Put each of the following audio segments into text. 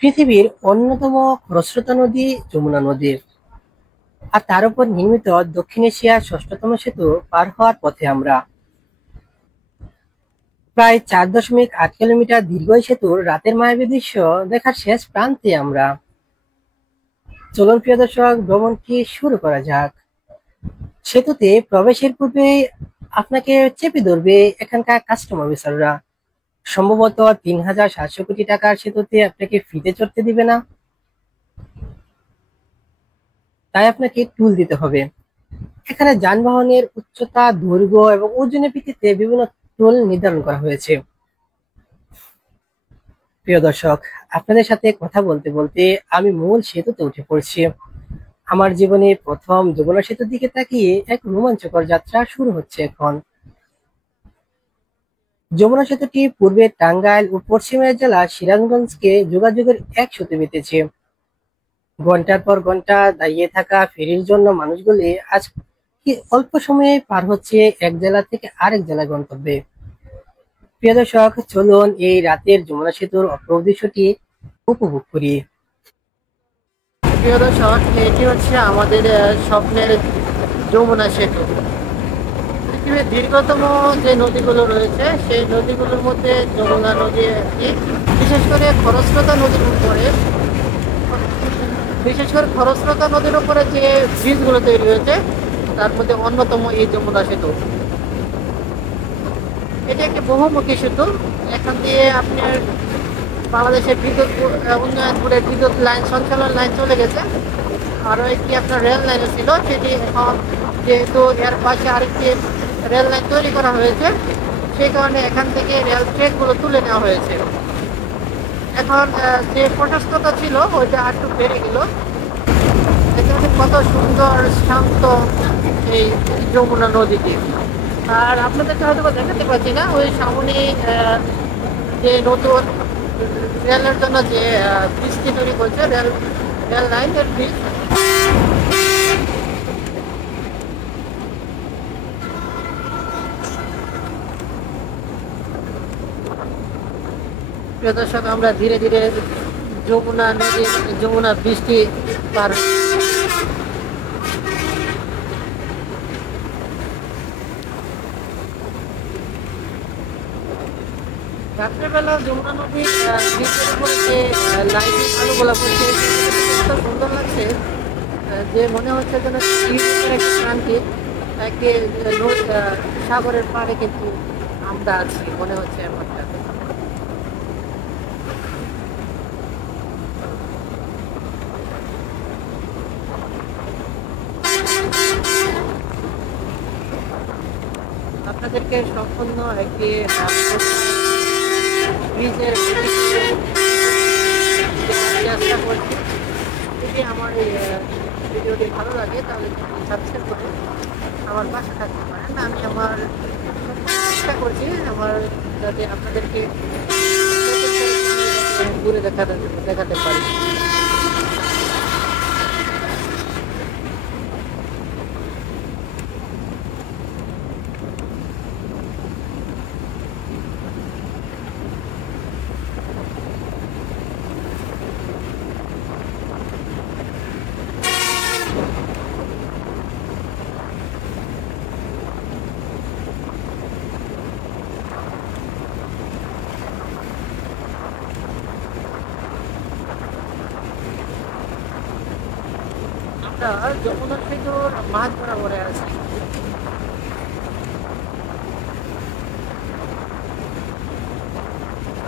পৃথিবীর অন্যতম খরস্রোতা নদী যমুনা নদী, আর তার উপর নির্মিত দক্ষিণ এশিয়ার ষষ্ঠতম সেতু পার হওয়ার পথে আমরা। প্রায় 4.8 কিলোমিটার দীর্ঘ এই সেতুর রাতের মায়াবী দৃশ্য দেখার শেষ প্রান্তে আমরা। চলুন প্রিয় দর্শক, ভ্রমণটি শুরু করা যাক। সেতুতে প্রবেশের পূর্বে আপনাকে চেপে ধরবে এখানকার কাস্টম অফিসাররা। সম্ভবত 3,700 কোটি টাকার সেতুতে আপনাকে ফ্রিতে চড়তে দিবে না, তাই আপনাকে টুল দিতে হবে। এখানে যানবাহনের উচ্চতা, দৈর্ঘ্য এবং ওজনের ভিত্তিতে বিভিন্ন টোল নির্ধারণ করা হয়েছে। প্রিয় দর্শক, আপনাদের সাথে কথা বলতে বলতে আমি মূল সেতুতে উঠে পড়ছি। আমার জীবনে প্রথম যমুনা সেতুর দিকে তাকিয়ে এক রোমাঞ্চকর যাত্রা শুরু হচ্ছে এখন। যমুনা সেতুটি পূর্বে টাঙ্গাইল ও পশ্চিমের জেলা সিরাজগঞ্জকে যোগাযোগের এক সেতু বেঁধেছে। ঘন্টার পর ঘন্টা দাঁড়িয়ে থাকা ফেরির জন্য মানুষগুলি আজ কি অল্প সময়ে পার হচ্ছে এক জেলা থেকে আরেক জেলার গন্তব্যে। প্রিয় দর্শক, চলুন এই রাতের যমুনা সেতুর অপরূপ দৃশ্যটি উপভোগ করি। প্রিয় দর্শক, এটি হচ্ছে আমাদের স্বপ্নের যমুনা সেতু। পৃথিবীর দীর্ঘতম যে নদীগুলো রয়েছে সেই নদীগুলোর মধ্যে যমুনা নদী একটি। বিশেষ করে খরস্রোতা নদীর উপরে যে ব্রিজগুলো তৈরি হয়েছে তার মধ্যে অন্যতম এই যমুনা সেতু। এটি একটি বহুমুখী সেতু। এখান দিয়ে আপনার বাংলাদেশের বিদ্যুৎ উন্নয়ন বোর্ডের বিদ্যুৎ লাইন, সঞ্চালন লাইন চলে গেছে। আরও একটি আপনার রেল লাইনও ছিল, সেটি এখন যেহেতু এর পাশে আরেকটি রেল লাইন তৈরি করা হয়েছে, সেই কারণে এখান থেকে রেল ট্রেনগুলো তুলে নেওয়া হয়েছে। এখন যে প্রশস্ততা ছিল ওইটা আরেকটু বেড়ে গেল। এখানে কত সুন্দর শান্ত এই যমুনা নদীটি। আর আপনাদেরকে হয়তো দেখাতে পারছি না, ওই সামনে যে নতুন রেলের জন্য যে ব্রিজটি তৈরি করছে, রেল লাইনের ব্রিজ। প্রিয় দর্শক, আমরা ধীরে ধীরে যমুনা ব্রিজটি পার। রাত্রেবেলা যমুনা নদীর ব্রিজের উপরে যে লাইটিং আলোগুলো পড়ছে এত সুন্দর লাগছে যে মনে হচ্ছে যেন একটা শান্তি, একে সাগরের পাড়ে কিন্তু আমরা আছি মনে হচ্ছে এমনটা। আপনাদেরকে সম্পূর্ণ একটি ব্রিজের চেষ্টা করছি। যদি আমার এই ভিডিওটি ভালো লাগে তাহলে সাবস্ক্রাইব করে আমার পাশে থাকতে পারেন। আমি আমার চেষ্টা করছি আমার যাতে আপনাদেরকে ঘুরে দেখাতে পারি। আমরা যমুনা সেতুর মাঝ বরাবরে আছি।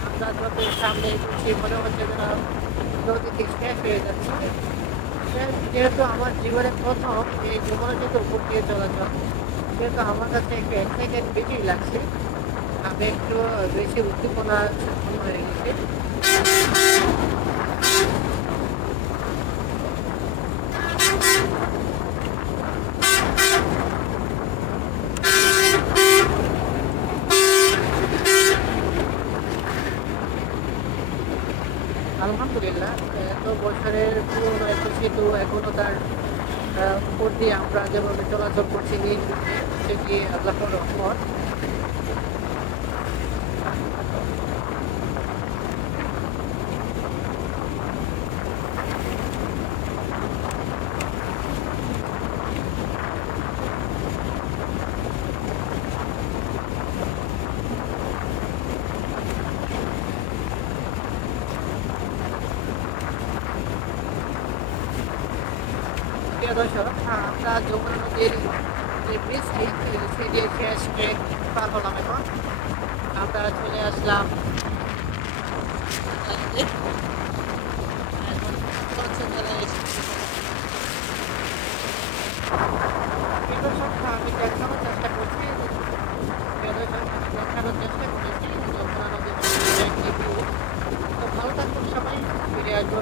আমরা যত সামনে এসেছি মনে হচ্ছে যেন নদীটি শেষ হয়ে যাচ্ছে। যেহেতু আমার জীবনে প্রথম এই যমুনা সেতুর উপর দিয়ে চলাচল, সেহেতু আমার কাছে একটু এক্সাইটেড বেশি লাগছে। আমি একটু বেশি উদ্দীপনা সম্পন্ন হয়ে গেছি। আলহামদুলিল্লাহ, এত বছরের পুরনো একটা সেতু এখনো তার উপর দিয়ে আমরা যেভাবে চলাচল করছি সেটি আল্লাহর রহমত। প্রিয় দর্শক, আমরা যমুনা নদীর যে ব্রিজটি সেটি শেষ ট্রেক পার হলাম। এখন আমরা চলে আসলাম এখন চলে এসেছি। প্রিয় দর্শক, আমি দেখানোর চেষ্টা করছি প্রিয় দর্শক দেখানোর চেষ্টা করেছি যমুনা নদীর একটি ভিউ। তো ভালো থাকুন সবাই, ফিরে আসবো